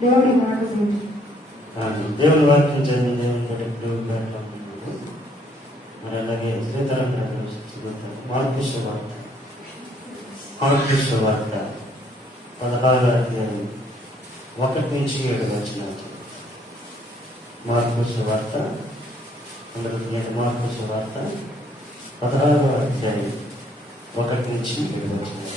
దేవుడి మాట దేవుని వాక్యం చదివి దేవుని ఎప్పుడు మాట్లాడుతున్నాము. మరి అలాగే శ్రీధరం మార్కు సువార్త 16వ అధ్యాయం 1 నుంచి 7 వచనాలు. మార్కు సువార్త 16వ అధ్యాయం 1 నుంచి 7 వచనాలు.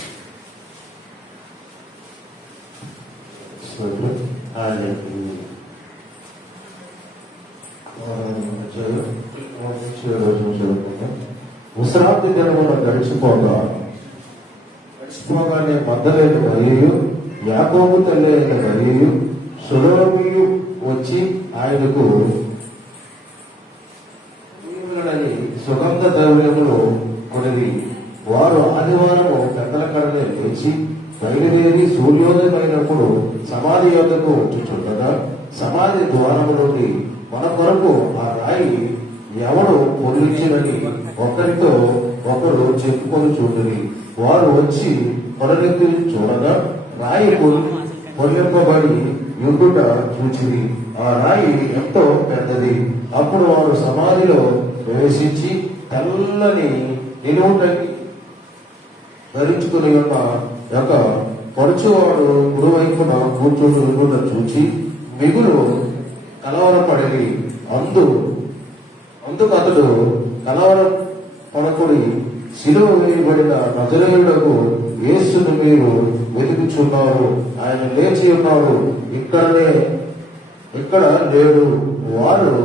విశ్రాంతి దినమున గడిచిపోగానే మగ్దలేని మరియయు యాకోబు తల్లి అయిన మరియయు సొలొమీయు వచ్చి ఆయనకు సుగంధ ద్రవ్యములు కొనిది. వారు ఆదివారము పెద్దల కడనే లేచి బయలుదేరి సూర్యోదయమైనప్పుడు సమాధి యొద్దకు వచ్చుచుండగా సమాధి ద్వారము నుండి మన కొరకు ఆ రాయి ఎవడు పొడిచినని ఒకరితో ఒకరు చెప్పుకొని చూడని. వారు వచ్చి పొడనెత్తి చూడగా రాయి పొల్లింపబడి యుద్ధుట చూచిరి. ఆ రాయి ఎంతో పెద్దది. అప్పుడు వారు సమాధిలో ప్రవేశించి తెల్లని నిలువుటకి ధరించుకుని ఉన్న యొక్క పరుచువాడు కుడివైపున కూర్చొని చూచి మిగులు కలవరపడి అందుకు అతడు కలవరపడకుడి, శిలువ వేయబడిన నజరేయుడకు యేసును మీరు వెతుకుచున్నారు. ఆయన లేచి ఉన్నాడు, ఇక్కడ లేడు. వారు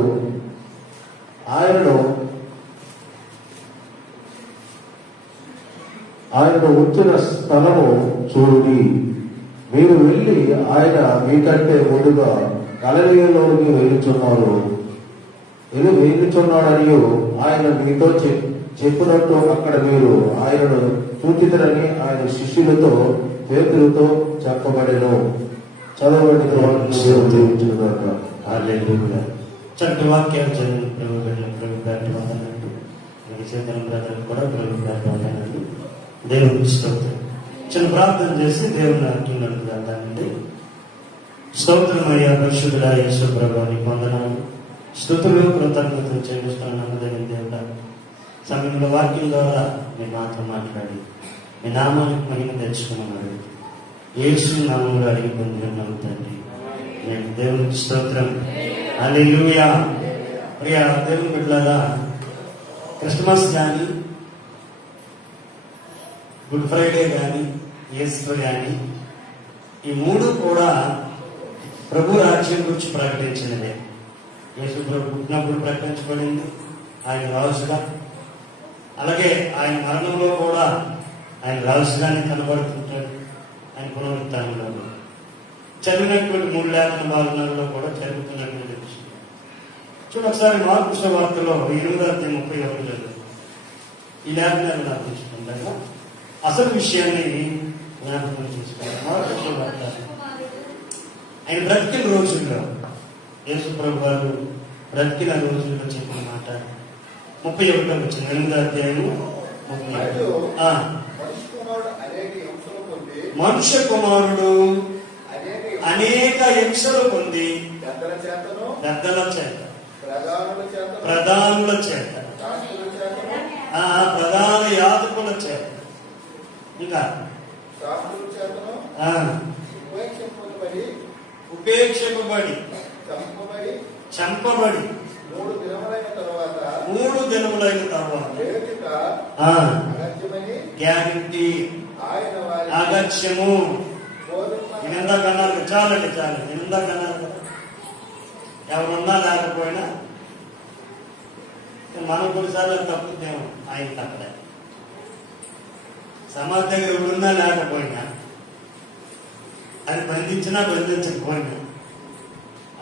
ఆయనను ఉంచిన స్థలము చూడండి. మీరు వెళ్ళి ఆయన మీకంటే ముందుగా గలిలయలోనికి వెళ్ళుచున్నాడని ఆయన మీతో చెప్పినట్టు అక్కడ మీరు ఆయనను చూచితరని ఆయన శిష్యులతో పేతులతో చెప్పబడెను. చదవండి. చక్కటి వాక్యాలు చదివిన ప్రభు బ్యాటి వదనట్టు చేతన బ్రదర్ కూడా ప్రభు బ్యాటి వదనట్టు దేవునికి స్తోత్రం. చిన్న ప్రార్థన చేసి దేవుని అంటున్నాను ప్రార్థనండి. స్తోత్రమయ్యా పరిశుద్ధుడా యేసు ప్రభువానికి వందనాలు, స్తుతులు, కృతజ్ఞతలు చెల్లిస్తున్నాను. నమ్మదగిన దేవుడా, సమయంలో వాక్యం ద్వారా మీరు మాతో మాట్లాడి మీ నామానికి మహిమ తెచ్చుకున్నాడు. యేసు నామంలో అడిగి పొందిన తండ్రి. నేను దేవునికి స్తోత్రం. హల్లెలూయా. ప్రియా దేవుని బిడ్డలారా, క్రిస్మస్ కానీ, గుడ్ ఫ్రైడే కానీ, ఈస్టర్ కానీ, ఈ మూడు కూడా ప్రభు రాజ్యం గురించి ప్రకటించినదే. యేసు ప్రభు పుట్టినప్పుడు ప్రకటించబడింది ఆయన రాజుగా. అలాగే ఆయన మరణంలో కూడా ఆయన రాజుగానే కనబడుతుంటాడు. ఆయన పునరుత్థానంలో చదివినటువంటి 3 లేఖన భాగంలో కూడా జరుగుతున్నటువంటి విషయం చూడ. ఒకసారి మార్కు సువార్తలో 8:31 ఈ లేఖనాలు రాపించుకుంటాగా అసలు విషయాన్ని జ్ఞాపకం చేసుకోవాలి. మార్కు సువార్త ఆయన బ్రతికిన రోజుల్లో, యేసు ప్రభు వారు బ్రతికిన రోజుల్లో చెప్పిన మాట 31వ వచనం, 8వ అధ్యాయం 30. మనుష్య కుమారుడు అనేక హింసలు పొంది పెద్దల చేత, ప్రధానుల చేత, ప్రధాన యాజకుల చేత, ఇంకా ఉపేక్షింపబడి చంపబడి 3 దినములైన తర్వాత గ్యారంటీ అగత్యము. నిందకన్నారు. చాలండి, నిందకన్నారు కదా. ఎవరున్నా లేకపోయినా మనం కొన్నిసార్లు తప్పుద్దేమో ఆయనకి అక్కడే. సమాధి దగ్గర ఎవరున్నా లేకపోయినా, అది బంధించినా బంధించకపోయినా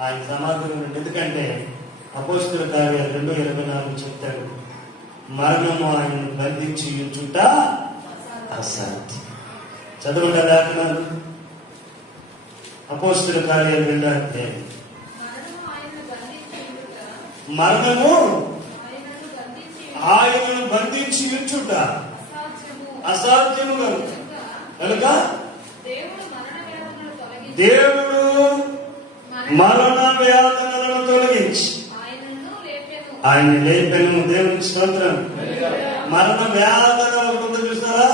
ఆయన సమాధిలో ఉండి. ఎందుకంటే అపోస్తుల కార్యాలు 2:24 చెప్తాడు, మరణము ఆయనను బంధించి ఉంచుట అసాధ్యం. చదవండి లేఖనాలు. అపోస్తుల కార్యాలు 2వ అధ్యాయం. మరణము ఆయనను బంధించి ఉంచుట అసాధ్యము కనుక దేవుడు మరణ వేదనలను తొలగించి ఆయన లేపెను. దేవునికి స్తోత్రం. మరణ వేదన ఒకటి చూసారా?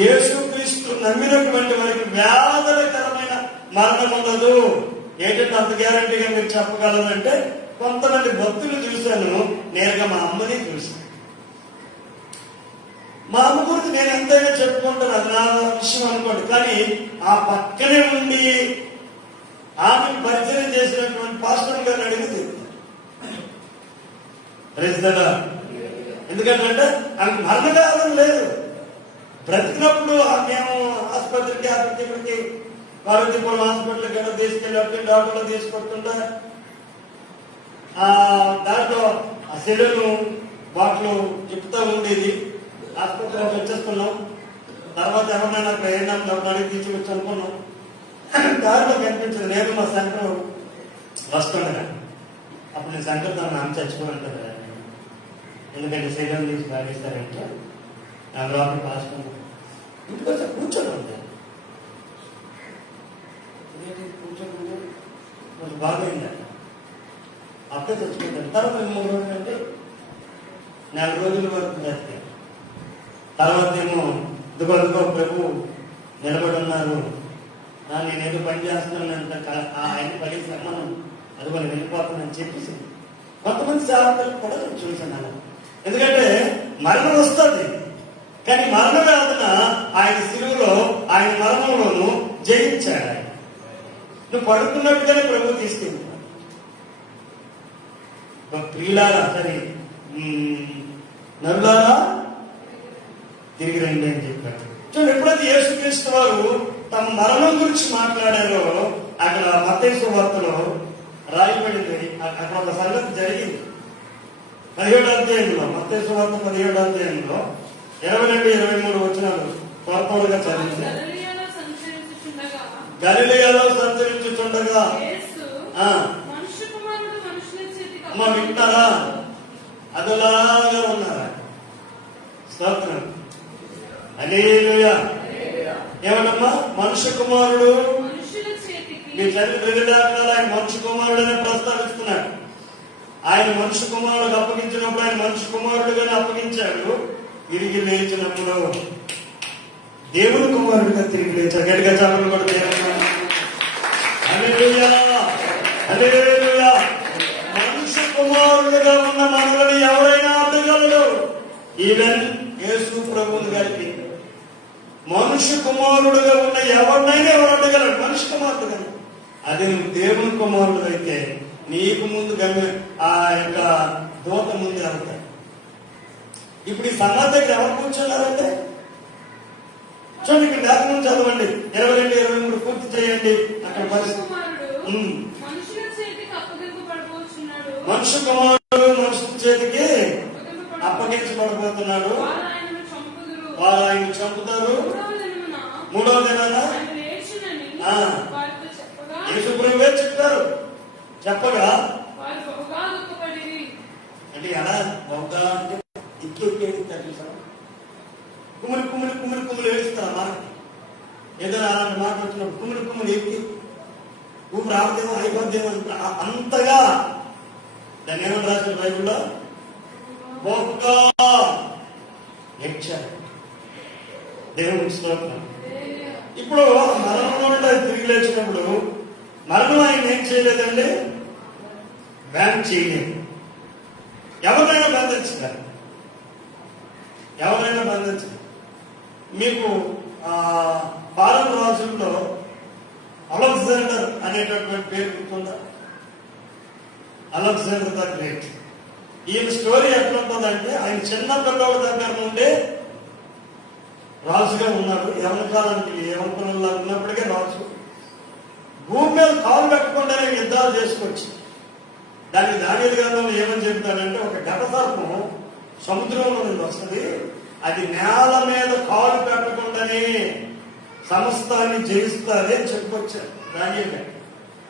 యేసుక్రీస్తు నమ్మినటువంటి వారికి వేదనకరమైన మరణం ఉండదు. ఏంటంటే అంత గ్యారంటీగా మీరు చెప్పగలరంటే, కొంతమంది భక్తులు చూశాను, నేరుగా మా అమ్మని చూశాను. మా అమ్మ గురించి నేను ఎంతైనా చెప్పుకుంటాను, అది నా విషయం అనుకోండి. కానీ ఆ పక్కనే ఉండి ఆమెను పరిచయం చేసినటువంటి పాస్టర్ గారిని అడిగితే ఎందుకంటే ఆమెకు మరణకాలం లేదు. బ్రతికినప్పుడు మేము ఆసుపత్రికి ఇక్కడికి పార్వతీపురం హాస్పిటల్ గట్రా తీసుకెళ్ళి డాక్టర్లు తీసుకొస్తుంటా దాంట్లో ఆ సెలవును బాట్లు చెప్తూ ఉండేది. ఆసుపత్రికి వచ్చేస్తున్నాం. తర్వాత ఎవరినైనా అక్కడ ఏంటన్నా అడిగి తీసుకొచ్చి అనుకున్నాం. దారిలో కనిపించింది. నేను మా శంకర్ వస్తుండగా అప్పుడు నేను శంకర్ తన నాన్న చచ్చిపోయింటారు కదా, ఎందుకంటే శరీరం తీసి భావిస్తారంటే నా లోపల పాస్టర్ ఇంటికి వచ్చి కూర్చొని ఉంటాను. కూర్చోకుండా కొంచెం బాగైందంట. అప్పుడే చచ్చిపోతాను. తర్వాత 3 రోజులు అంటే 4 రోజుల వరకు బ్రతికాను. తర్వాత ఏమో ఇదిగో ప్రభు నిలబడి ఉన్నారు, నేనేదో పని చేస్తున్నానంట, ఆయన పని మనం అదిగో వెళ్ళిపోతానని చెప్పేసి కొంతమంది సేవకులు కూడా నేను చూసాను. ఎందుకంటే మరణం వస్తుంది, కానీ మరణ వేదన ఆయన శిలువలో ఆయన మరణంలోనూ జయించాడు. ఆయన నువ్వు పడుకున్నట్టుగానే ప్రభు తీసుకెళ్ళి ప్రియులారా సరే నరులారా తిరిగి రండి అని చెప్పాడు. చూడండి, ఎప్పుడైతే యేసుక్రీస్తు వారు తమ మరణం గురించి మాట్లాడారో అక్కడ మత్తయి సువార్తలో రాయబడింది. అక్కడ ఒక సంగతి జరిగింది 17వ అధ్యాయంలో, మత్తయి సువార్త 17వ అధ్యాయంలో 22-23 వచనాలు త్వరగా చదివింది. గలిలయలో సంచరించుచుండగా అమ్మ వింటారా? అదలాగా ఉన్నారా? స్తోత్రం. హల్లెలూయా. ఏమన్నమ్మా? మనుష్య కుమారుడు మీ చరిత్ర దాఖలాలు ఆయన మనుష్య కుమారుడనే ప్రస్తావిస్తున్నాడు. ఆయన మనుష్య కుమారుడు అప్పగించినప్పుడు ఆయన మనుష్య కుమారుడుగానే అప్పగించాడు. తిరిగి లేచినప్పుడు దేవుని కుమారుడిగా తిరిగి లేచాడు. గట్టిగా చెప్పలు కూడా దేవుడు. హల్లెలూయా, హల్లెలూయా. మనుష్య కుమారుడుగా ఉన్న మనల్ని ఎవరైనా అడ్డగలడు. ఈవెన్ యేసు ప్రభువుని కలిపి మనుష్య కుమారుడుగా ఉన్న ఎవరినైనా ఎవరు అడ్డగలడు? మనుష్య కుమారుడుగా. అదే నువ్వు దేవుని కుమారుడు అయితే నీకు ముందు ఆ యొక్క దూత ముందు వెళ్తాడు. ఇప్పుడు ఈ సమాధి దగ్గర ఎవరు కూర్చున్నారంటే చూడండి, ఇక్కడ డాక్యుమెంట్ చదవండి. 22-23 పూర్తి చేయండి. అక్కడ పరిస్థితి మనుష్య కుమారుడు మనుషుల చేతికి అప్పగించబడిపోతున్నాడు. వారు ఆయన చంపుతారు. 3వ దినాన యేసుప్రభువే చెప్పారు. చెప్పగా అంటే ఎలా బహుగా అంటే ఎక్కేస్తారు, కుమ్ములు వేస్తారా? మాట ఏదైనా అలాంటి మాట వచ్చినప్పుడు కుమ్ములు ఎక్కి ఊపిరి ఆపుదేమో అయిపోద్దేమో అంతగా దాన్ని ఏమని రాశారు బైబిల్లో? బహుగా ఎక్కారు. దేవునికి స్తోత్రం. ఇప్పుడు మరణంలో నుండి తిరిగి లేచినప్పుడు మరణం ఆయన ఏం చేయలేదండి? బ్యాన్ చేయలేదు. ఎవరైనా బంధించారు, ఎవరైనా బంధించారు. మీకు పాలన రాజుల్లో అలెగ్జాండర్ అనేటటువంటి పేరు గుర్తుందా? Alexander the great. ఈయన స్టోరీ ఎట్లా ఉంటుందంటే, ఆయన చిన్న పిల్లవాడి దగ్గర నుండే రాజుగా ఉన్నాడు. యవన కాలానికి యవన పిల్లల్లో ఉన్నప్పటికే రాజు. భూమి మీద కాలు పెట్టకుండానే యుద్ధాలు చేసుకొచ్చి దానికి దానియేలు గ్రంథంలో ఏమని చెప్తాడంటే, ఒక ఘట సర్పం సముద్రంలో నుండి వస్తుంది, అది నేల మీద కాలు పెట్టకుండానే సమస్తాన్ని జయిస్తుంది అని చెప్పుకొచ్చారు దానియేలు గారు.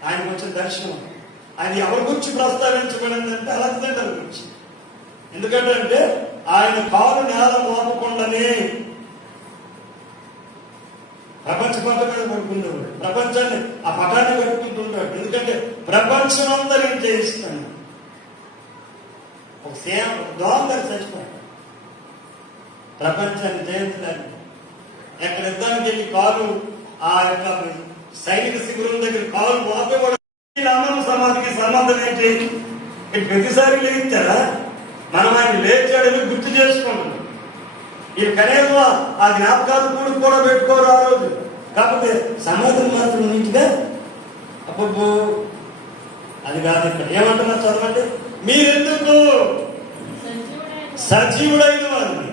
ఆయనకు వచ్చిన దర్శనం. ఆయన ఎవరి గురించి ప్రస్తావించబడిందంటే అలెగ్జాండర్ గురించి. ఎందుకంటే ఆయన కాలు నేల మోపకుండానే ప్రపంచ పథకాన్ని పడుకుంటాడు. ప్రపంచాన్ని ఆ పటాన్ని కట్టుకుంటుంటాడు. ఎందుకంటే ప్రపంచం అంతా నేను జయిస్తాను. ఒక దోమ గారు చచ్చిపోయాడు ప్రపంచాన్ని జయించడానికి. ఎక్కడ యుద్ధానికి వెళ్ళి కాలు ఆ యొక్క సైనిక శిబిరం దగ్గర కాలు మోపేవాడు. రామం సమాధికి సంబంధం ఏంటి? ప్రతిసారి లేచారా? మనం ఆయన లేచాడని గుర్తు చేసుకుంటున్నాం. ఈ కనీసం ఆ జ్ఞాపకాలు కూడా పెట్టుకోరు ఆ రోజు. కాకపోతే సమాధులు మాత్రం నీట్గా అప్పుడు అది కాదు. ఇక్కడ ఏమంటున్నా చదవండి. మీరెందుకు సజీవుడైన వారిని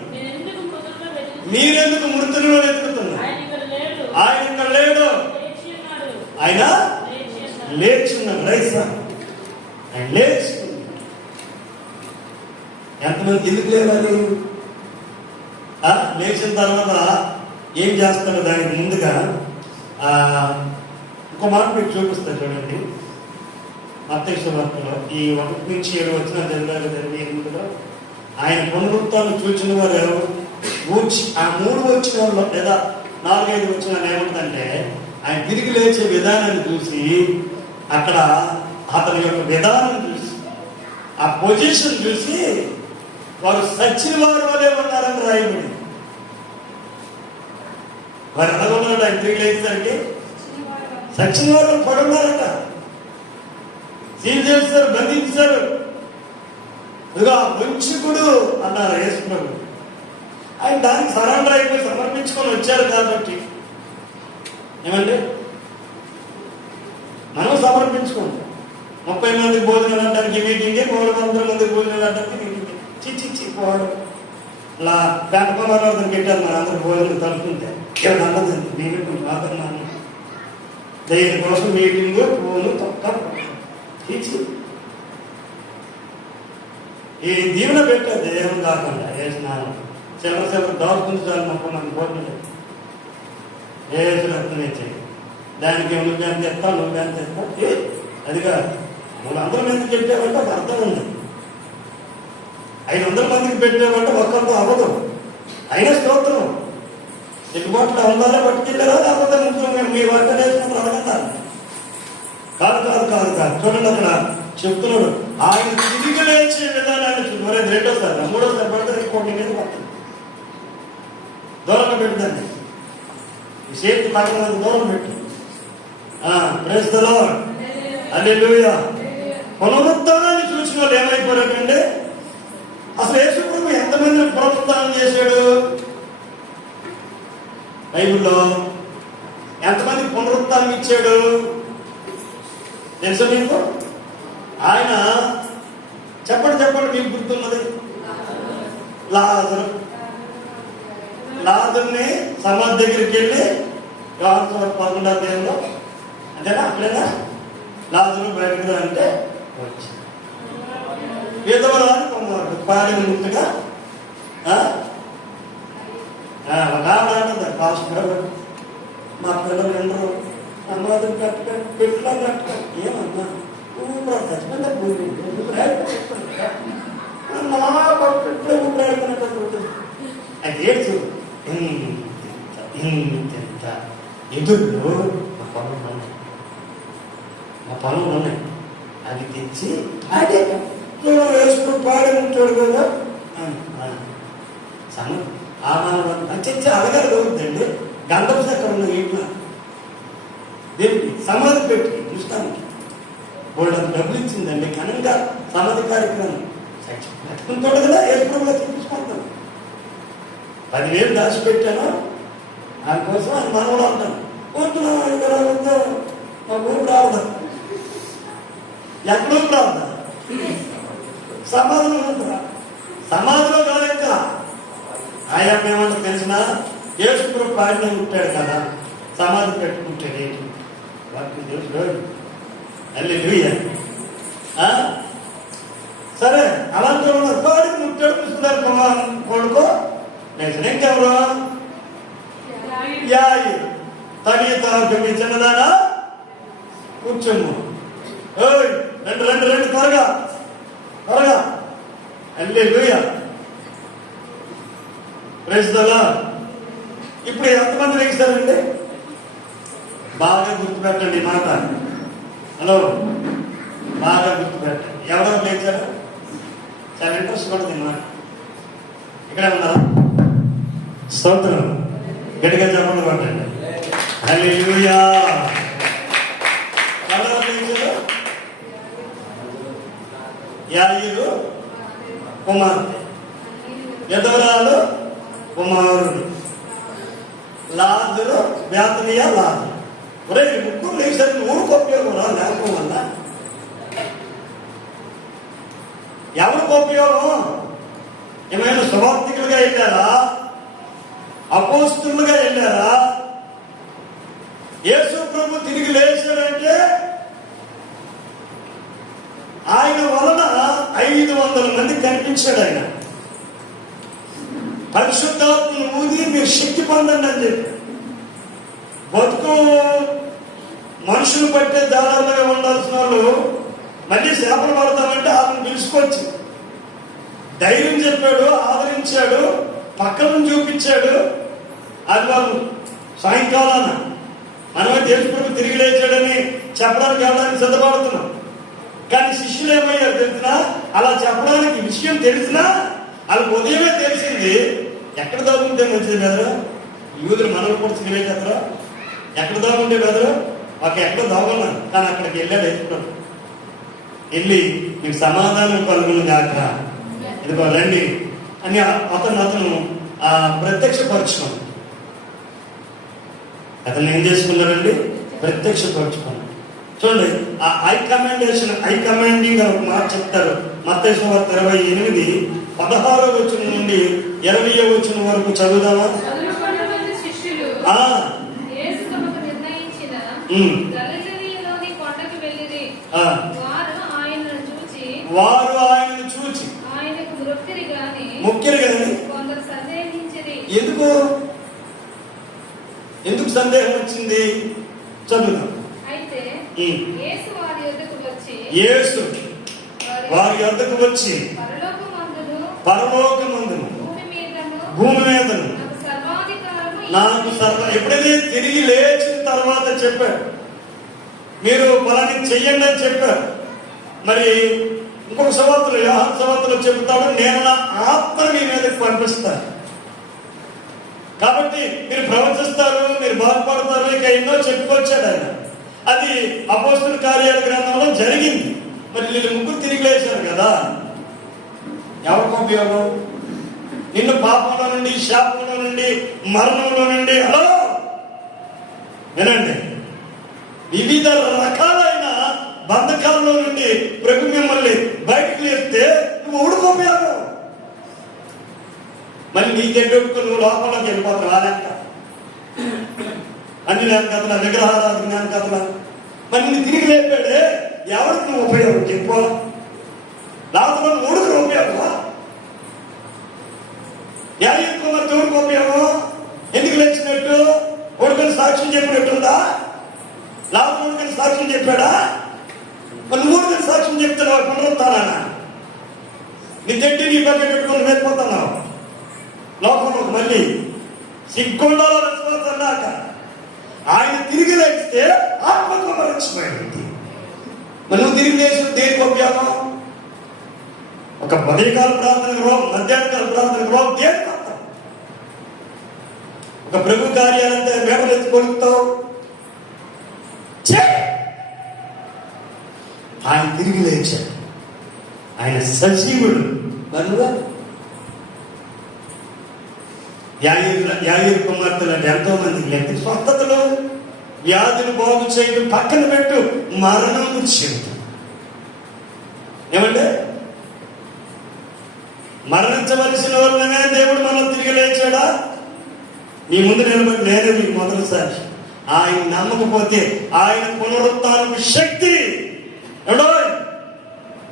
మీరెందుకు మృతులను వెతుకుతున్నారు? ఆయన ఇక్కడ లేడు, ఆయన లేచున్నాడు. రైసా ఆయన లేచున్నాడు. ఎంతమంది ఎందుకు లేవాలి? లేచిన తర్వాత ఏం చేస్తారో దానికి ముందుగా ఒక మాట మీకు చూపిస్తారు చూడండి. మత్తయి సువార్తలో ఈ 1-7 వచ్చిన జరిగేందులో ఆయన పునరుత్థానం చూచిన వారు ఎవరు? ఆ 3 వచ్చిన వాళ్ళు లేదా 4-5 వచ్చిన వాళ్ళు ఏముందంటే ఆయన తిరిగి లేచే విధానాన్ని చూసి అక్కడ అతని యొక్క విధానం చూసి ఆ పొజిషన్ చూసి వారు సచ్చిన వారు వలే ఉన్నారని రాయబడి. వారు ఎలాగొన్నాడు? ఆయన తిరిగి లేచేసరికి సచ్చిన వారు పడున్నారట. సీల్ చేస్తారు, బంధించారు. ఇదిగో వంచుకుడు అన్నారు యేసు ప్రభు. ఆయన దానికి సరెండర్ అయిపోయి సమర్పించుకొని వచ్చారు కాబట్టి ఏమండి మనం సమర్పించుకోండి. 30 మందికి భోజనం అనడానికి మీటింగ్, 300 మందికి భోజనం అనడానికి మీటింగ్. చిచ్చి పోవడం ఇలా పేట పొలాలను పెట్టారు. మన అందరూ భోజనం తలుపుతుంటే అన్నదండి మీటింగ్ మాత్రన్నాను. దేనికోసం మీటింగ్ ఫోను తొక్క చిచ్చి ఈ దీవెన పెట్టారు. దేవం కాకుండా వేసినాను చిల్లర దాచుకుంది చాలు. 30 మంది భోజనం వేసి రక్తం ఇచ్చాయి. దానికి నువ్వు ఎంత చెప్తావు, నువ్వు ఎంత చెప్తావు? అది కాదు. 300 మందికి పెట్టావంటే ఒక అర్థం ఉంది. 500 మందికి పెట్టావంటే ఒక్కరితో అవ్వదు. అయినా స్తోత్రం చెట్టుబాట్లు ఉండాలా పట్టుకెళ్ళారా? లేకపోతే ముఖ్యంగా మీ వర్త నేర్చుకుని అడగంటారు. కాదు కాదు కాదు కాదు చూడండి అక్కడ చెప్తున్నాడు. ఆయన తిరిగి లేచే విధానాన్ని చూడండి. 2సారి 3సారి పడితే కోటి మీద పడుతుంది. దూరంగా పెట్టుదండి. ఈ చేతి పక్కన దూరం పెట్టు. ప్రైజ్ ది లార్డ్, హల్లెలూయా. పునరుత్థానాన్ని చూసిన వాళ్ళు ఏమైపోయారంటే అసలు యేసు ప్రభు ఎంతమందిని పునరుత్థానం చేశాడు? బైబిల్లో ఎంతమందికి పునరుత్థానం ఇచ్చాడు తెలుసా మీకు? ఆయన చెప్పండి మీకు గుర్తున్నది. లాజరుని సమాధి దగ్గరికి వెళ్ళి యోహాను 11వ అధ్యాయంలో అంతేనా? అక్కడేనా? లాజరు బయటకు అంటే వచ్చి విధవరాలు కొన్నాడు పాడి ముట్టుగా ఒక ఆవిడ అంటుంది, పాస్టర్ మా పిల్లలు వినరు, సమాధి పెట్టులో కట్టుకో. ఏమన్నా చచ్చిపోయిందా? అది ఏడ్చు. ఇంత ఎదురు మా పనులు ఉన్నాయి. అది తెచ్చి అదే వేసుకుని పాడి ఉంటాడు కదా తెచ్చి అడగారు దొరుకుతుందండి. గంధం చక్కెర ఉన్న ఇంట్లో దేనికి సమాధి పెట్టి చూస్తానికి వాళ్ళు డబ్బులు ఇచ్చిందండి. ఘనంగా సమాధి కార్యక్రమం పెట్టుకుంటాడు కదా. ఏప్రిల్లో చూపించుకుంటాను. 10,000 దాచిపెట్టాను దానికోసం అని మనవడు అంటాను. వద్దు మా ఊరు రావడం ఎక్కడో రావదా? సమాధిలో ఉంటుందా? సమాధిలో కాదు. ఇంకా ఆయన ఏమంటే తెలిసిన యేసు ప్రభు పాడిన ఉంటాడు కదా, సమాధి పెట్టుకుంటాడు. వాటిని తెలుసు. హల్లెలూయా. సరే అలాంటి ఉన్నారు. పాడి ముట్టాడు పుస్తకాలు కొడుకో లేదు. ఇంకెవరు? యాయి తని తాగమి చిన్నదానా కూర్చోము. రెండు త్వరగా హల్లెలూయా. Praise the lord. ఇప్పుడు ఎంతమంది వేస్తారండి? బాగా గుర్తుపెట్టండి మాట. హలో, బాగా గుర్తుపెట్టారు. ఎవరెవరు లేచారు? చాలా ఇంట్రెస్ట్ కూడా తిన్నా. ఇక్కడ ఉన్నారా? స్తోత్రం. గట్టిగా చెప్పండి కొట్టండి. హల్లెలూయా. ఎవరెవరు లేచారు? యాయీరు కుమార్తె, యెదోరాలు కుమారుడు, లాజరు, బేతనియా లాజరు. ఒరే, ముగ్గురు లేచారు. ఊరుకోపయోగం లేకపోవడం వల్ల ఎవరికి ఉపయోగం? ఏమైనా సువార్థికులుగా వెళ్ళారా? అపోస్తులుగా వెళ్ళారా? యేసు ప్రభు తిరిగి లేచాడంటే ఆయన వలన 500 మంది కనిపించాడు. ఆయన పరిశుద్ధాత్మను ఊది మీరు శక్తి పొందండి అని చెప్పి, బతుకు మనుషులు పట్టే దారులుగా ఉండాల్సిన వాళ్ళు మళ్ళీ శాపలు పడతామంటే వాళ్ళని పిలుచుకొచ్చి ధైర్యం చెప్పాడు, ఆదరించాడు, పక్కలను చూపించాడు. అది వాళ్ళు సాయంకాలాన మనమే తెలుసుకుని తిరిగి లేచాడని చెప్పడానికి వెళ్ళడానికి సిద్ధపడుతున్నాం. కానీ శిష్యులు ఏమయ్యారు తెలిసినా, అలా చెప్పడానికి విషయం తెలిసినా వాళ్ళకి ఉదయమే తెలిసింది. ఎక్కడ దాగుంటే మంచిది బెదరు? యూదులు మనల్ని కూడా తిరిగేస్తారా? ఎక్కడ దాగుంటే బెదరు? ఒక ఎక్కడ దాగున్నాను, కానీ అక్కడికి వెళ్ళాడు. ఎత్తుకున్నాడు. వెళ్ళి మీకు సమాధానం కలుగును గాక, ఇదిగో రండి అని అతను ప్రత్యక్షపరచుకున్నాడు. అతను ఏం చేసుకున్నారండి? ప్రత్యక్షపరచుకున్నాడు. చూడండి, ఆ ఐ కమాండింగ్ అని ఒక మాట చెప్తారు. మత్తయి సువార్త 28:16 వచనం నుండి 20 వచనం వరకు చదువుదామా? వారు ఆయనను చూచి మొక్కిరి గాని ఎందుకు సందేహం వచ్చింది? చదువుదాం. యేసు వారి యొద్దకు వచ్చి పరలోకమందును భూమి మీదను నాకు ఎప్పుడైతే తిరిగి లేచిన తర్వాత చెప్పాడు, మీరు పలాని చెయ్యండి అని చెప్పారు. మరి ఇంకొక సంవత్సరం యోహాను సంవత్సరం చెబుతాడు, నేను నా ఆత్మను మీ మీదకి పంపిస్తాను. కాబట్టి మీరు ప్రవచిస్తారు, మీరు బాధపడతారు, ఇక ఎన్నో చెప్పుకొచ్చాడు ఆయన. అది అపోస్తలుల కార్యాల గ్రంథంలో జరిగింది. మరి వీళ్ళు ముగ్గురు తిరిగి లేచారు కదా, ఎవరికి ఉపయోగం? నిన్ను పాపంలో నుండి, శాపంలో నుండి, మరణంలో నుండి, హలో వినండి, వివిధ రకాలైన బంధకాల్లో నుండి ప్రభు మిమ్మల్ని బయటకు లేస్తే నువ్వు ఊడుకోపోయావు. మళ్ళీ నీ దగ్గర నువ్వు లోపలికి వెళ్ళిపోతావు. ఆ లెక్క అన్ని కథలా, విగ్రహారాధన కథలా. మరి నీ తిరిగి లేపాడే, ఎవరికి నువ్వు ఉపయోగం చెప్పు? లాభంలో ఊడుకు ఉపయోగమా? యాయీరు కుమార్తె ఎవరికి ఉపయోగం? ఎందుకు లేచినట్టు? ఊడుకని సాక్ష్యం చెప్పినట్టుందా? లాభం ఊడుకని సాక్ష్యం చెప్పాడా? మరి నువ్వు ఊడుకని సాక్ష్యం చెప్తున్నావు, పునరుత్థానాన నీ చెట్టు నీ పక్కన పెట్టుకుని వెళ్ళిపోతున్నావు లోకంలో. మళ్ళీ సిగ్గుండాలో విశ్వాసం దాక ఆయన తిరిగి లేస్తే ఆత్మకు మరచిపోయింది. మరి నువ్వు తిరిగి లేచి దేనికి ఉపయోగం? ఒక ఉదయకాల ప్రార్థనకు రోగం, మధ్యాహ్నకాల ప్రార్థనకు రోగం, దేనికి అర్థం? ఒక ప్రభు కార్యాలంటే మేడలు ఎత్తి కొడుకుతావు. ఆయన తిరిగి లేచాడు, ఆయన సజీవుడు. కనుక యాయీరు కుమార్తెలు అంటే ఎంతో మందికి లేదు. స్వస్థతలు, వ్యాధులు బాగు చేయడం పక్కన పెట్టు, మరణం చేయడం. ఏమంటే మరణించవలసిన వాళ్ళనే దేవుడు మనం తిరిగి లేచాడా? మీ ముందు నిలబడి నేనే మీకు మొదటిసారి. ఆయన నమ్మకపోతే ఆయన పునరుత్థానపు శక్తి ఎవడో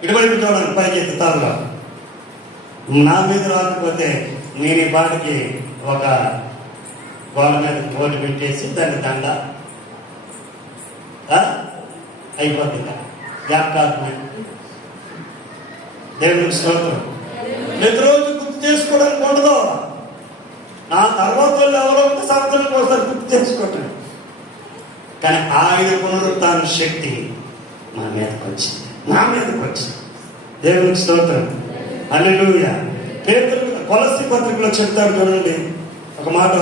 ఇటువైపు చూడండి, పైకి ఎత్తుతారుగా నా మీద రాకపోతే నేను ఈ పాటికి ఒక గోడ మీద ఓటు పెట్టేసి దాన్ని దండ అయిపోతుంది. జ్ఞాపకాత్మ దేవునికి స్తోత్రం. ప్రతిరోజు గుర్తు చేసుకోవడానికి ఉండదు. నా తర్వాత వాళ్ళు ఎవరో ఉంటే సంవత్సరానికి ఒకసారి గుర్తు చేసుకోవటం. కానీ ఆయన పునరుత్థాన శక్తి నా మీదకి వచ్చింది, నా మీదకి వచ్చింది. దేవునికి స్తోత్రం, హల్లెలూయా. పేతురు కొలస్సీ పత్రికలో చెప్తారు చూడండి ఒక మాట,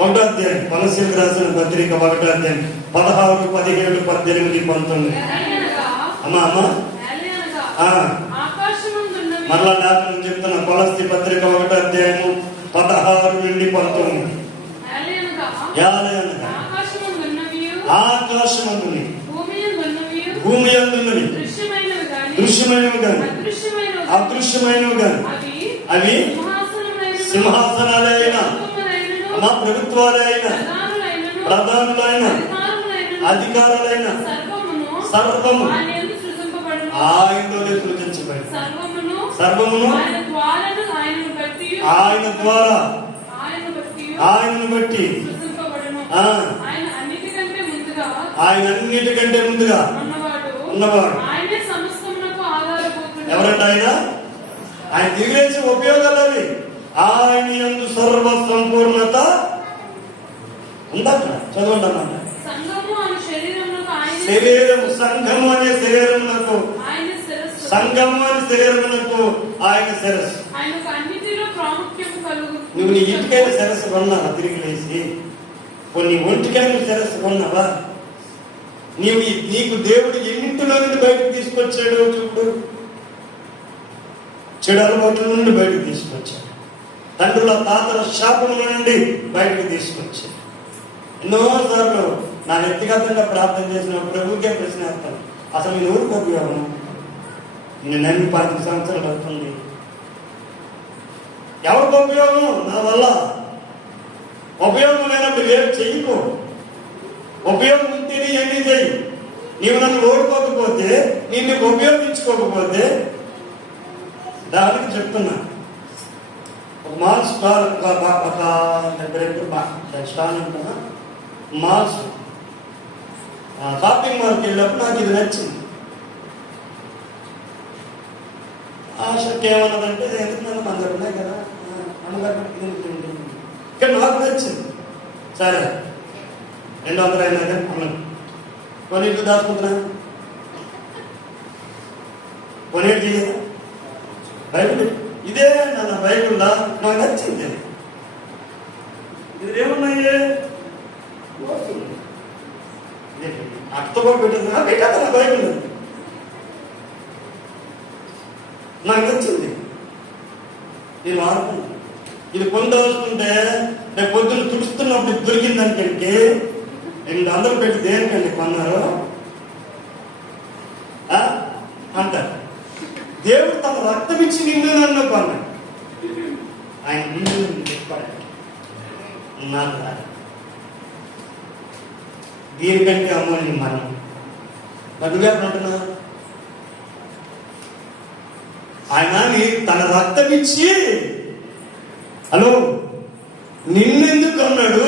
1వ అధ్యాయం, కొలస్సీలకు రాసిన పత్రిక 1వ అధ్యాయం 16, 17, 18, 19. అమ్మా మరలా డాక్టర్ చెప్తున్నా, కొలస్సీ పత్రిక 1వ అధ్యాయము 16 నుండి 19. ఆకాశమందుని భూమి అందున్నవి దృశ్యమైనవి గాని అదృశ్యమైనవి గాని అవి సింహాసనాలే అయినా మా ప్రభుత్వాలే అయినా ప్రధానులైన అధికారులైన సర్వము ఆయనలోనే సృజించబడి సర్వమును ఆయన ద్వారా ఆయనను బట్టి ఆయన అన్నిటికంటే ముందుగా ఉన్నవాడు. ఎవరంటే ఆయన తిరిగేసి ఉపయోగాలు అవి. ఆయన యందు సర్వ సంపూర్ణత ఉందట. చదవండి అన్నమాట. శరీరము, సంఘము అనే శరీరమునకు, సంఘము అనే శరీరమునకు ఆయన శిరస్సు. నువ్వు నీ ఇంటికైన శిరస్సు కొన్నావా? తిరిగి లేచి కొన్ని ఒంటికైన శిరస్సు కొన్నావా? నీకు దేవుడు ఎన్నింటిలో నుండి బయటకు తీసుకొచ్చాడు చూడు. చెడు అలవాట్ల నుండి బయటకు తీసుకొచ్చాడు, తండ్రుల తాతల శాపముల నుండి బయటకు తీసుకొచ్చాడు. ఎన్నోసార్లు నా వ్యక్తిగతంగా ప్రార్థన చేసిన ప్రభుకే ప్రశ్న వేస్తాను, అసలు నేను ఊరికి ఉపయోగం? నేను నమ్మి 10 సంవత్సరాలు అవుతుంది, ఎవరికి ఉపయోగం? నా వల్ల ఉపయోగం లేనప్పుడు ఏం చెయ్యకు. ఉపయోగం ఉంటేనే ఎన్ని చెయ్యి. నీవు నన్ను ఓడుకోకపోతే, నిన్ను ఉపయోగించుకోకపోతే, దానికి చెప్తున్నా. ఒక మాల్ స్టాల్, ఒక స్టాల్ ఉంటున్నా, మాల్స్ షాపింగ్ మాల్కి వెళ్ళినప్పుడు నాకు ఇది నచ్చింది. ఆశకి ఏమన్నదంటే, ఎందుకు అందరు ఉన్నాయి కదా అమ్మగారు, ఇక్కడ నాకు నచ్చింది. సరే 200 అయినా కానీ అమ్మను కొన్నింటి దాచుకుంటున్నా, కొనేటి చేయదా? బైబిల్ ఇదే నా బైబిల్లా నాకు నచ్చింది. ఇది ఏమున్నాయే అక్కతో పెట్టింది, పెట్టాక నా బైబిల్ నాకు నచ్చింది, నేను వాడుకున్నాను. ఇది పొందవస్తుంటే రేపు పొద్దున్న తుడుస్తున్నప్పుడు దొరికిందంటే అందరూ పెట్టి దేనికండి కొన్నారు అంటారు. దేవుడు తన రక్తం ఇచ్చి నిన్ను నన్ను కొన్నాడు. ఆయన నిన్ను చెప్పాడు. దీనికంటే అమ్మని మనం నదుగా అంటున్నా, ఆయన తన రక్తం ఇచ్చి హలో నిన్నెందుకు అన్నాడు?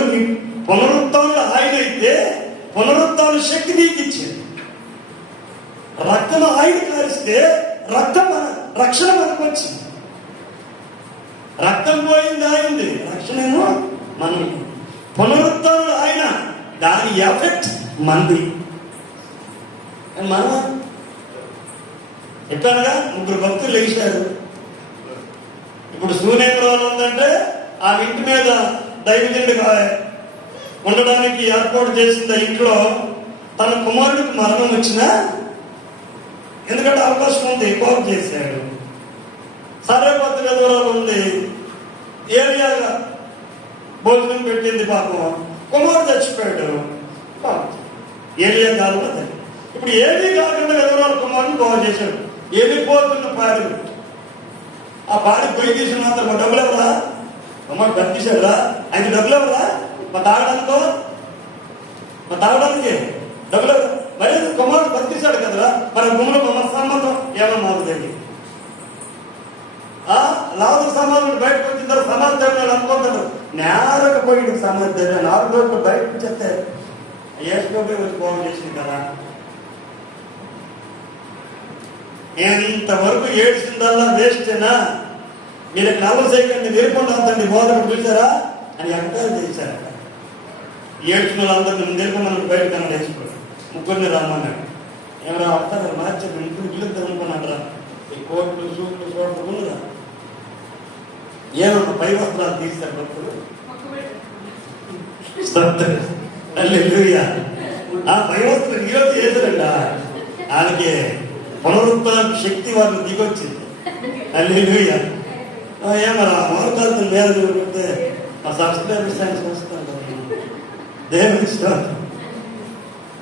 పునరుత్థానుడు ఆయన అయితే పునరుత్థాన శక్తి నీకు ఇచ్చింది. రక్తం ఆయన కారిస్తే రక్తం రక్షణ మనకు వచ్చింది. రక్తం పోయింది ఆయనది, రక్షణేమో మనం. పునరుత్థానుడు ఆయన, దాని ఎఫెక్ట్ మనది. మనం చెప్పానుగా 3 భక్తులు లేచారు. ఇప్పుడు సూర్యగ్రహణం ఉందంటే ఆ ఇంటి మీద దైవజనుడిగా ఉండడానికి ఏర్పాటు చేసిన ఇంట్లో తన కుమారుడికి మరణం వచ్చినా, ఎందుకంటే అవకాశం ఉంది, బాగు చేశాడు. సరేపత్తి విధవరాలు ఉంది, ఏరియాగా భోజనం పెట్టింది, పాపం కుమారుడు చచ్చిపోయాడు. ఏరియా కాలంలో ఇప్పుడు ఏమీ కాకుండా విధవరాలు కుమారుని బాగు చేశాడు. ఏమి పోతున్న పాడి, ఆ పాడి పొయ్యి తీసిన మాత్రం డబ్బులు ఎవరా? కుమారుడు బతికేశాడురా, ఆయన డబ్బులు ఎవరా? మా తాగడానికి డబ్బులు మరి కుమారుడు బతికేశాడు కదరా, మరి భూమిలో మన సంబంధం ఏమో మాకు తెలియదు. లాభ సమాధులు బయటకు వచ్చిన తర్వాత సమాధానం అనుకుంటాడు. నేరక పోయి సమాధానం 4 రోజులు బయటకు వచ్చేస్తే ఏసుకోపోయి వచ్చి బాగు చేసింది కదా. ఎంతవరకు ఏడ్చిందల్లా వేస్టేనా? మీరు నవ్వు చేయకండి, నిరుకుండా అవుతండి, బోధన పిలిచారా అని ఎంకరేజ్ చేశారు. ఏడ్చిన వాళ్ళందరూ నిరుపమని బయట కన్నా వేసుకోండి, 3 రమ్మన్నాడు. ఏమరా అవతారాలు మార్చారు, ఇంట్లో ఇల్లు అనుకున్నారా? ఈ కోట్లు సూట్లు చూడకుండా ఏమన్నా పై వస్త్రాలు తీస్తారు భక్తులు. హల్లెలూయా. ఆ పై వస్త్రం ఈరోజు చేశారంట. వాళ్ళకి పునరుద్ధరణ శక్తి వాళ్ళు దిగొచ్చింది. హల్లెలూయా. ఏమరా మోరకాలతో మేర చూడితే మా సబ్స్క్రైబర్స్ సైన్స్ వస్తాను. దేవుని స్తోత్రం.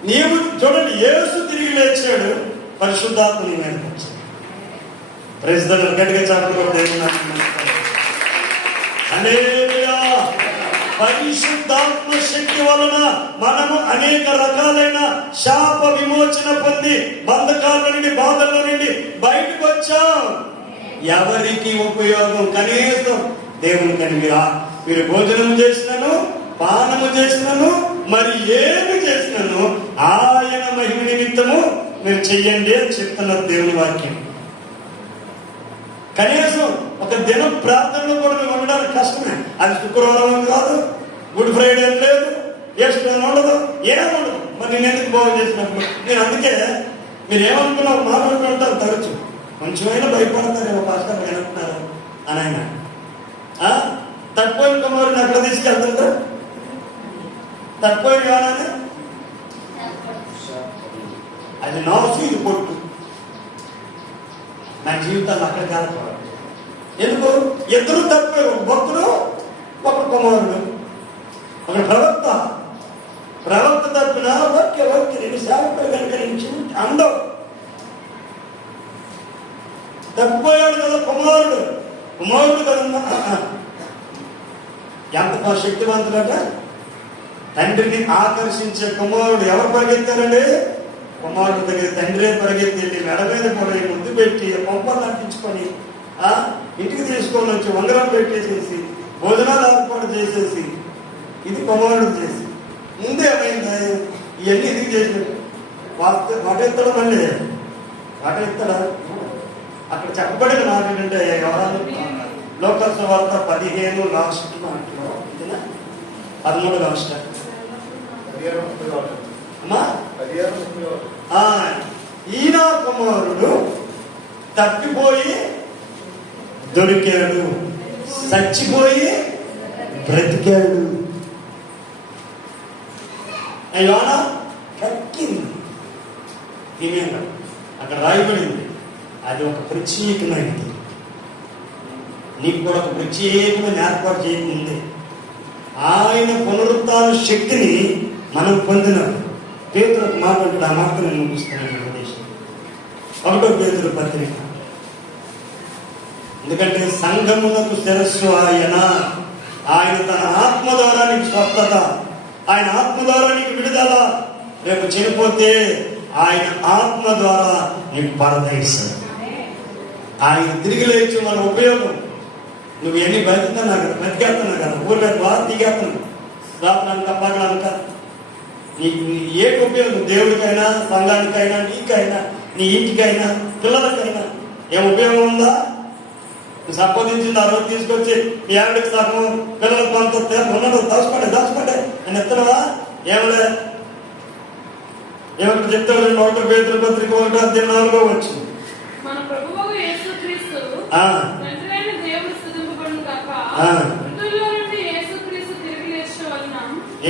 నీవు చూడండి, యేసు తిరిగి లేచాడు, పరిశుద్ధాత్మ నీ మీదకి వచ్చాడు. Praise the Lord. గట్టిగా చెప్పండి. దేవుని నామమున హల్లెలూయా. పరిశుద్ధాత్మ శక్తి వలన మనము అనేక రకాలైన శాప విమోచన పొంది బంధకాల నుండి బాధల నుండి బయటకు వచ్చాం. ఎవరికి ఉపయోగం? కనీసం దేవునికని మీరు భోజనం చేసినను, పానము చేసినను, మరి ఏమి చేసినను ఆయన మహిమ నిమిత్తము మీరు చెయ్యండి అని చెప్తున్నారు దేవుని వాక్యం. కనీసం ఒక దినం ప్రార్థనలో కూడా మేము ఉండడానికి కష్టమే. అది శుక్రవారం కాదు, గుడ్ ఫ్రైడే లేదు, ఏసుకొని ఉండదు, ఏముండదు. మరి నేను ఎందుకు బాగు చేసినప్పుడు నేను అందుకే మీరు ఏమనుకున్నారు మాట్లాడుకుంటారు తరచు. కొంచెమైనా భయపడతారేమో పాస్టర్ వినంటున్నారు అని ఆయన తక్కువ కుమారుని అక్కడ తీసుకెళ్తుందా? తక్కువ కావాలని అది నాసు, ఇది పొట్టు. నా జీవితాన్ని అక్కడ కాకపోవడం ఎందుకు? ఇద్దరు తప్పే, ఒక భక్తుడు, ఒక కుమారుడు, ఒక ప్రవక్త తప్పిన ఓకే నేను సేవకుడు కనుక నుంచి అందం తప్పిపోయాడు కదా కుమారుడు కదా. ఎంత శక్తివంతుడట. తండ్రిని ఆకర్షించే కుమారుడు ఎవరు పరిగెత్తారండి? కుమారుడు దగ్గర తండ్రే పరిగెత్తి మెడ మీద పడి ముద్దు పెట్టి పంపలు అర్పించుకొని ఇంటికి తీసుకొని వచ్చి ఉంగరం పెట్టేసేసి భోజనాలు ఏర్పాటు చేసేసి ఇది కుమారుడు చేసి ముందే ఏమైందా? ఇవన్నీ ఎందుకు చేసినట్టు వాటెత్తడం అండి, వాటెత్తడా? అక్కడ చెప్పబడిన మాట ఏంటంటే ఎవరాలు లోకల్ వార్త 15 లాస్ట్ మాటలో 13 లాస్ట్ అమ్మా. ఈయన కుమారుడు తప్పిపోయి దొరికాడు, చచ్చిపోయి బ్రతికాడు. యోనా కక్కింది తినేగా అక్కడ రాయబడింది. అది ఒక ప్రత్యేకమైనది. నీకు కూడా ఒక ప్రత్యేకమైన ఏర్పాటు చేయకుంది. ఆయన పునరుత్థాన శక్తిని మనం పొందినాం. పేతురుకు మాట్లాడుతూ ఆ మాట నేను ముగిస్తున్నాను. 1 పేతురు పత్రిక. ఎందుకంటే సంఘమునకు శిరస్సు ఆయన తన ఆత్మ ద్వారా నీకు స్వస్థత, ఆయన ఆత్మ ద్వారా నీకు విడుదల. రేపు చనిపోతే ఆయన ఆత్మ ద్వారా నీకు పరదేశం. ఆయన తిరిగి లేచి మన ఉపయోగం. నువ్వు ఎన్ని బతికుతున్నా కదా, బతికేస్తున్నా కదా, ఊళ్ళో ద్వారా దిగేస్తున్నావు రాత్రానిక పగలనక. నీకు ఏ ఉపయోగం? దేవుడికైనా, సంఘానికైనా, నీకైనా, నీ ఇంటికైనా, పిల్లలకైనా ఏం ఉపయోగం ఉందా? నువ్వు సంపాదించింది ఆ రోజు తీసుకొచ్చి మీ ఆవిడకి సగం, పిల్లలకు కొంత ఉన్నది దాచుకోండి అని ఎత్తనవా? ఏమలే ఏమన్నా చెప్తాడు. 1 పేతురు పత్రిక 1:4 వచ్చింది.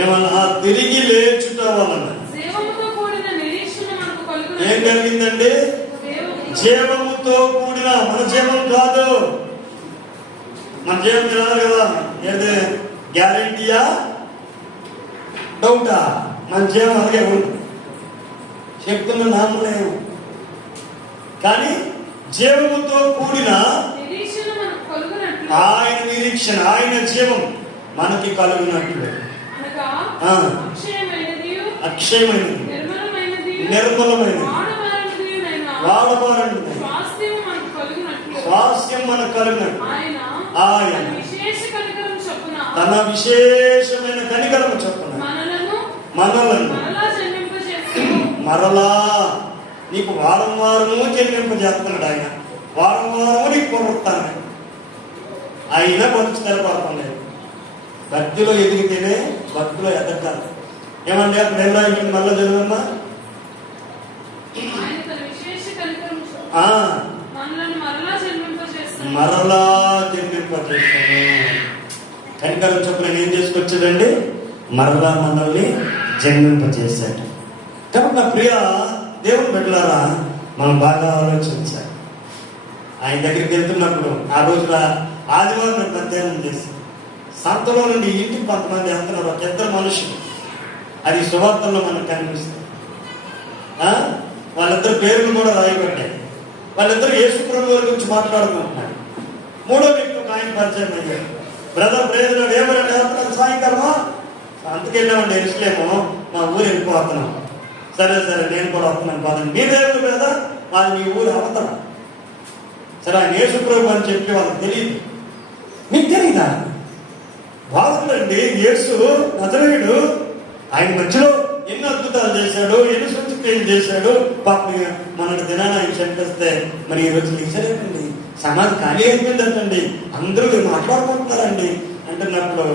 ఏమన్నా తిరిగి లేచుట వలన ఏం కలిగిందండి? జీవముతో కూడిన, మన జీవం కాదు, మన జీవం తినాలి కదా. ఏదే గ్యారెంటీయా డౌటా? మన జీవం అలాగే ఉంది. చెప్తున్న నామలేము కానీ జీవముతో కూడిన ఆయన నిరీక్షణ, ఆయన జీవం మనకి కలుగునట్లు అక్షయమైనది, నిర్మలమైనది, వాడబారనిది స్వాస్థ్యం మనకు కలుగునట్లు ఆయన తన విశేషమైన కనికరము చొప్పున మనలను మరలా నీకు వారం వారము చెల్లింపజేస్తున్నాడు. ఆయన వారం వారము నీకు పునరుత్థానం. అయినా కొంచెం తెలపడలేదు. భక్తిలో ఎదిగితేనే భక్తిలో ఎదగాలి. ఏమంటే అప్పుడు ఎలా మళ్ళా చదువమ్మా? ఆ మనల్ని మరలా జన్మింపజేస్తాను. మరలా జన్మింపజేస్తాను. కనికరం చొప్పున ఏం చేసుకొచ్చాడండి? మరలా మనల్ని జన్మింపజేశాడు. కాబట్టి నా ప్రియ దేవుని బిడ్డలారా, మనం బాగా ఆలోచించాలి. ఆయన దగ్గరికి వెళ్తున్నప్పుడు ఆ రోజున ఆదివారం నేను మధ్యాహ్నం చేశాను. సంతలో నుండి ఇంటికి కొంతమంది వెళ్తున్నారు, ఒక ఇద్దరు మనుషులు. అది సువార్తల్లో మనకు కనిపిస్తుంది. వాళ్ళిద్దరు పేర్లు కూడా రాయబడ్డాయి. వాళ్ళిద్దరు యేసు ప్రభువు వారి గురించి మాట్లాడుకుంటున్నారు. మూడో వ్యక్తి ఒక ఆయన పరిచయం అయ్యాడు. బ్రదర్ ప్రేరుడు ఏమన్నా వెళ్తున్నారు సాయంకాలమా? అంతకెళ్ళామండి, ఎరుసలేమో మా ఊరు వెళ్ళిపోతున్నాం. సరే సరే నేను కూడా వస్తున్నాను కాదండి. మీ దేవుడు బ్రదర్, వాళ్ళు మీ ఊరు అవతల. సరే ఆయన యేసు ప్రభు అని చెప్పి వాళ్ళకి తెలియదు. మీకు తెలియదా? వాళ్ళండి యేసు నజరేయుడు, ఆయన మధ్యలో ఎన్ని అద్భుతాలు చేశాడు, ఎన్ని సూచక్రియలు చేశాడు. పాపం మొన్నటి దినాన్ని ఆయన చంపేస్తే మరి ఈ రోజు నిజలేదండి, సమాధి ఖాళీ అయిపోయిందంటండి, అందరూ మాట్లాడుకుంటున్నారండి అంటున్నప్పుడు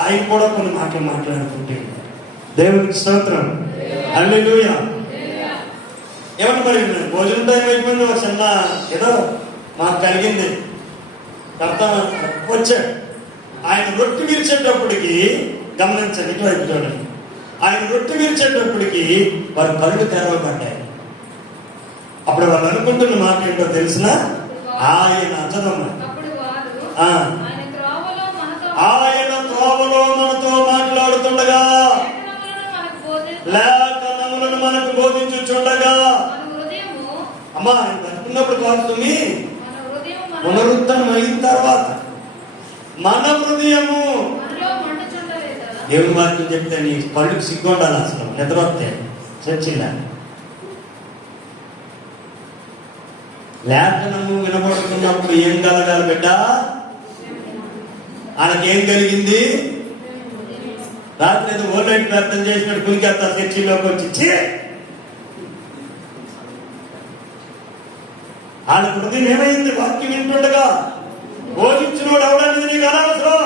ఆయన కూడా కొన్ని మాటలు మాట్లాడుకుంటే దేవునికి స్తోత్రం, హల్లెలూయా. ఏమన్నా మరి భోజనం టైం అయిపోయింది, ఒక చిన్న ఏదో మాకు కలిగింది. వచ్చాడు ఆయన రొట్టె విరిచేటప్పటికి, గమనించండి ఇటువైపు చూడండి, ఆయన రొట్టె విరిచేటప్పటికి వారి కళ్ళు తెరవబడ్డాయి. అప్పుడు వాళ్ళు అనుకుంటున్న మాట ఏంటో తెలిసిన ఆయన చదవమని, ఆయన త్రోవలో మనతో మాట్లాడుతుండగా, లేఖనములను మనకు బోధించుచుండగా, అమ్మా ఆయన బతుకున్నప్పుడు కాస్తుంది, పునరుద్ధరణ అయిన తర్వాత మన హృదయము దేవుని వాక్యం చెప్తే నీ కళ్ళుకి సిగ్గు ఉండాలి. అసలు నిద్ర వస్తే చచ్చిందా? లేఖనము వినబడుతున్నప్పుడు ఏం కలగాలి బిడ్డ? ఆయనకేం కలిగింది? రాత్రి ఏదో ఓవర్ నైట్ ప్రార్థన చేసినట్టు కులికేస్తా చర్చిలోకి వచ్చి ఆయన హృదయం ఏమైంది? వాక్యం వింటుండగా బోధించినోడు ఎవడనేది నీకు అనవసరం.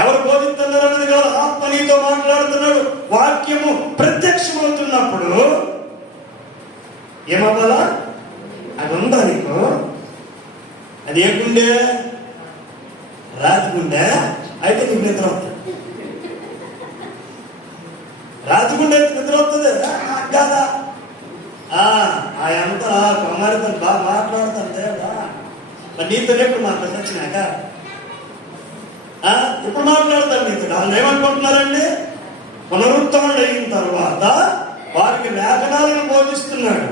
ఎవరు బోధిస్తున్నారు అనేది కాదు, ఆత్మ నీతో మాట్లాడుతున్నాడు. వాక్యము ప్రత్యక్షమవుతున్నప్పుడు ఏమవ్వాలా? అది ఉందా నీకు? అది ఏ గుండె? రాతి గుండె అయితే నీకు నిద్ర వస్తుంది. రాతి గుండె అయితే నిద్ర వస్తుంది కాదా? అంతా కుమారితో బాగా మాట్లాడుతుంటే మరి నీతో ఎప్పుడు మాట్లాడినాక ఇప్పుడు మాట్లాడతాను నీతో. వాళ్ళు ఏమనుకుంటున్నారండి? పునరుద్ధరణ అయిన తర్వాత వారికి లేఖనాలను బోధిస్తున్నాడు.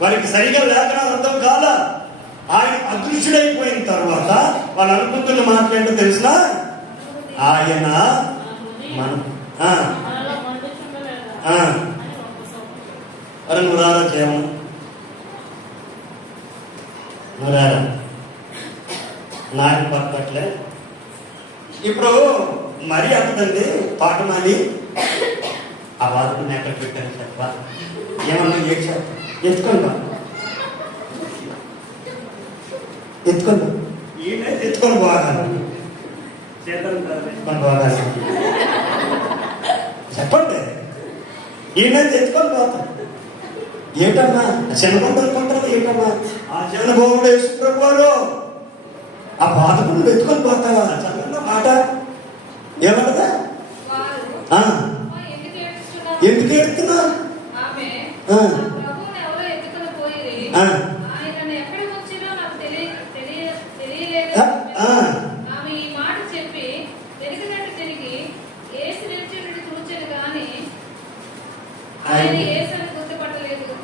వారికి సరిగా లేఖనాలు అర్థం కాదా? ఆయన అదృశ్యుడైపోయిన తర్వాత వాళ్ళు అనుకుంటున్న మాట ఏంటో తెలిసిన ఆయన మనం అరే నువ్వు రారా చేయము, నువ్వు రారా నాకు పక్కట్లే. ఇప్పుడు మరీ అంటదండి పాటమాలి ఆ బాధను ఎక్కడ పెట్టాను చెప్ప ఏమన్నా ఎత్తుకుంటా ఎత్తుకుంటా ఈయన ఎత్తుకొని బాగా ఎత్తుకొని బాగా చెప్పండి. ఈయన ఎత్తుకొని పోతాం ఏంటమ్మా చిన్నబంధు అనుకుంటారు ఏంటమ్మా? ఆ చిన్నబాబుడు యేసు ప్రభు వారు ఆ బాధకులు వెతుకొని పోతావా? చదవండి మాట ఏమన్నదా? ఎందుకు ఏడుతున్నా?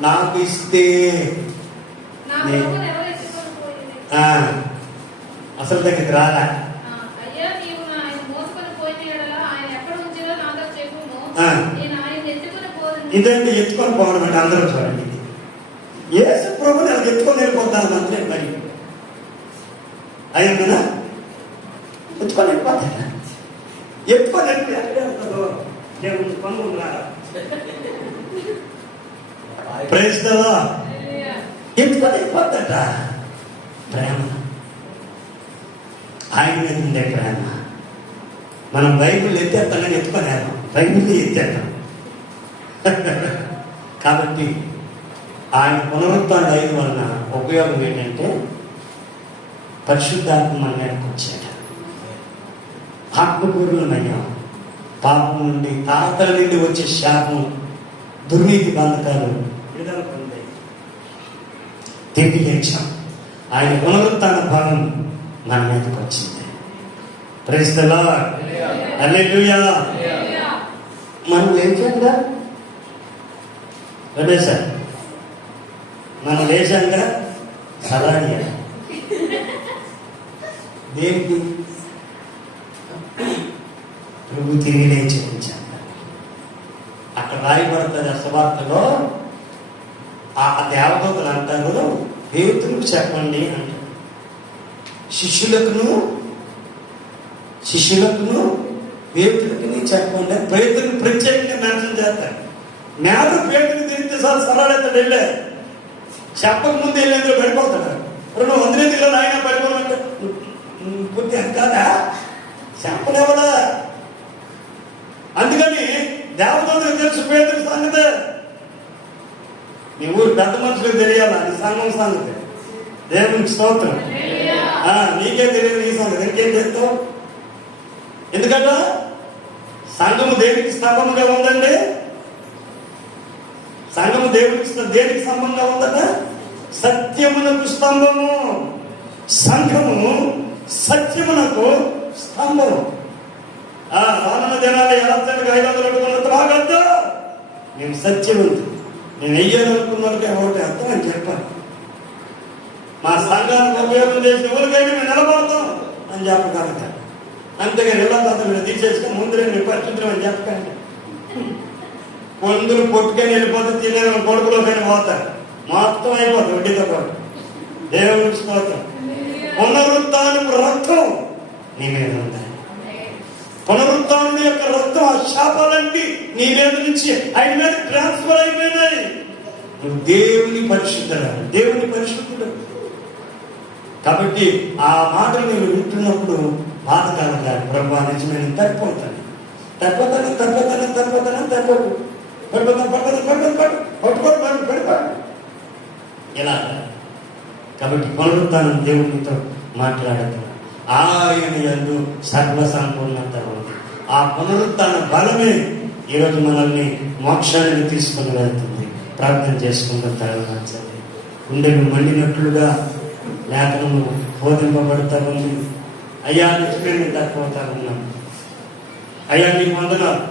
నాకు ఇస్తే అసలు దగ్గరికి రాలా? ఇదండి ఎత్తుకొని పోవడం అంటే అందరూ చూడండి. యేసు ప్రభుని అది ఎత్తుకొని వెళ్ళిపోతాను అంతే. మరి అయ్యింది కదా, ఎత్తుకొని వెళ్ళిపోతాను. ఎత్తుకొని వెళ్ళిపోయి అక్కడే ఉంటుందో దేవుని పనులు రారా ప్రేస్తవా? ఎత్తుకొని వెళ్ళిపోతాట. ప్రేమ ఆయన మీద ఉండే ప్రేమ. మనం బైబిల్ ఎత్తేస్తాం కానీ ఎత్తుకోలేము, బైబిల్ ఎత్తేస్తాం. కాబట్టి ఆయన పునరుత్థానం అయిన వలన ఉపయోగం ఏంటంటే పరిశుద్ధాత్మ మన మీదకి వచ్చాడు. ఆత్మపూర్ణమయ్యాం. పాపం నుండి తాతల నుండి వచ్చే శాపం, దుర్నీతి బంధకాలు విడుదల పొందాయి. తిరిగి లేచాం. ఆయన పునరుత్థాన భాగం మన మీదకి వచ్చింది. Praise the Lord. హల్లెలూయా. మనం లేచాంగా సార్, మనం లేచాంగా సలాడియా దేనికి ప్రభు తిరిగి లేచి ఉంచాక అక్కడ రాయబడుతుంది అసవార్తలో. ఆ దేవదూతలు అంటారు, పేతురుకు చెప్పండి అంటారు. శిష్యులకును పేతురుకుని చెప్పండి. పేతురుకు ప్రత్యేకంగా మెన్షన్ చేస్తారు. మేత పేతురు తిరిగితే సార్ సలాడేస్తాడు. వెళ్ళే చెప్పక ముందు వెళ్ళేందులో పడిపోతాడు. 200 కిలోలు ఆయన పడిపోవాలంటే బుద్ధి కాదా, చెప్పలేవదా? అందుకని దేవదూతలకు తెలుసు పేతురు సంగతే. నీ ఊరు పెద్ద మనుషులకు తెలియాలా నీ సంఘం సంగతి. దేవునికి స్తోత్రం. నీకే తెలియదు నీ సంగతి, ఇంకేం చేస్తావు? ఎందుకంటే సంఘము దేవునికి స్తంభముగా ఉందండి. సంఘము దేనికి స్తంభంగా ఉందట? సత్యమునకు స్తంభము. సంఘము సత్యమునకు స్తంభము. రానున్న దినాల్లో ఎలా 500 రాగద్దు. మేము సత్యవంతులు, నేను వెయ్యాలనుకున్న వాళ్ళకి ఒకటి అర్థం అని చెప్పాను. మా సంఘానికి ఉపయోగం చేసిన ఊరికైనా మేము నిలబడతాం అని చెప్పగలుగుతాను. అంతేగాని ఇలా మీరు తీసేసుకొని ముందు నేను పరిస్థితులు అని చెప్పకండి. కొందరు పొట్టుకొని వెళ్ళిపోతే తినే కొడుకులోకైనా పోతారు, మొత్తం అయిపోతుంది వడ్డీతో పాటు. దేవునికి స్తోత్రం. పునరుత్థానపు రక్తం నీ మీద ఉంది. పునరుత్థానం యొక్క రక్తం ఆ శాపాలన్నీ నీ మీద నుంచి ఆయన మీద ట్రాన్స్ఫర్ అయిపోయినాయి. నువ్వు దేవుని పరిశుద్ధుడు. కాబట్టి ఆ మాటలు నేను వింటున్నప్పుడు బాధ కలగాలి. ప్రభు నిజమైన తప్పిపోతాను ఎలా. కాబట్టి పునరుత్థానం దేవునితో మాట్లాడుతున్నాను. ఆయన యందు సర్వ సంపూర్ణత ఉంది. ఆ పునరుత్థాన బలమే ఈరోజు మనల్ని మోక్షాన్ని తీసుకుని వెళ్తుంది. ప్రార్థన చేసుకుంటాం. తరలించాలి. గుండెలు మండినట్లుగా లేఖనము బోధింపబడతా ఉంది. అయ్యా నిజమే తక్కువ ఉన్నాం. అయ్యా నీకు వందనాలు.